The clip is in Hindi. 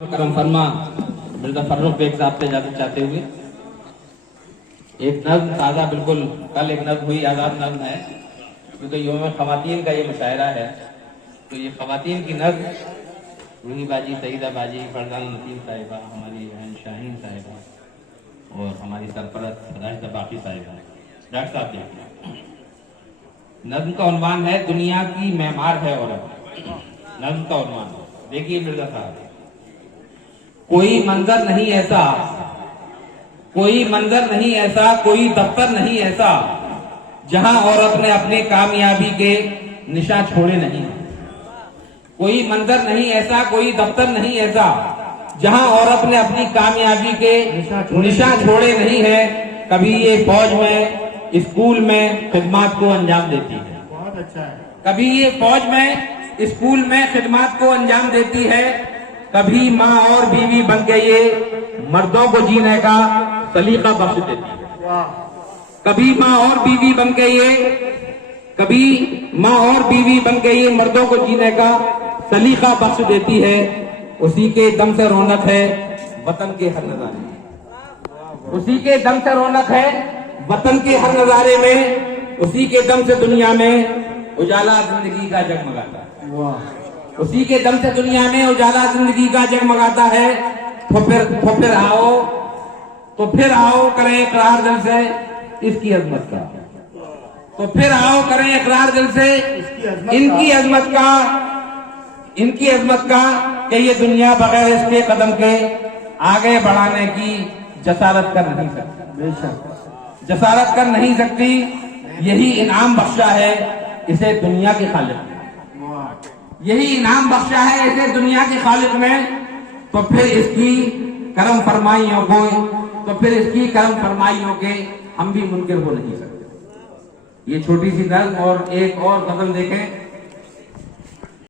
करम फरमा मिर्जा फर्रुख बेग साहब से जाते चाहते हुए एक नज्म ताज़ा बिल्कुल कल एक नज्म हुई, आज़ाद नज्म है क्योंकि यौम ख़वातीन का ये मुशायरा है। तो ये ख़वातीन की नज्म रूही बाजी, सईदा बाजी, फरजान नसीम साहिबा, हमारी बहन शाहीन साहिबा और हमारी सरपरस्त राशिदा बाकी साहिबा। डॉक्टर साहब देखिए, नज्म का उन्वान है दुनिया की मेमार है औरत। नज्म का उन्वान देखिए मिर्जा साहब, कोई मंजर नहीं ऐसा, कोई मंजर नहीं ऐसा, कोई दफ्तर नहीं ऐसा जहां औरत ने अपनी कामयाबी के निशान छोड़े नहीं। कोई मंजर नहीं ऐसा, कोई दफ्तर नहीं ऐसा जहां औरत ने अपनी कामयाबी के निशान छोड़े नहीं है। कभी ये फौज में, स्कूल में खिदमत को अंजाम देती है। बहुत अच्छा है। कभी ये फौज में, स्कूल में खिदमत को अंजाम देती है। कभी माँ और बीवी बन के ये मर्दों को जीने का सलीका बख्श देती है। कभी माँ और बीवी बन के ये, कभी माँ और बीवी बन के ये मर्दों को जीने का सलीका बख्श देती है। उसी के दम से रौनक है वतन के हर नजारे, उसी के दम से रौनक है वतन के हर नजारे में। उसी के दम से दुनिया में उजाला जिंदगी का जगमगाता है। उसी के दम से दुनिया में उजाला जिंदगी का जगमगाता है। तो फिर आओ करें इकरार दिल से इसकी अजमत का। तो फिर आओ करें इकरार दिल से इनकी अजमत का कि ये दुनिया बगैर इसके कदम के आगे बढ़ाने की जसारत कर नहीं सकती। बेशक जसारत कर नहीं सकती। यही इनाम बख्शा है इसे दुनिया के खालिक ने, यही इनाम बख्शा है इसे दुनिया के खालिक में। तो फिर इसकी करम फरमाइयों के हम भी मुनकिर हो नहीं सकते। ये छोटी सी नज़्म और एक और गज़ल देखें।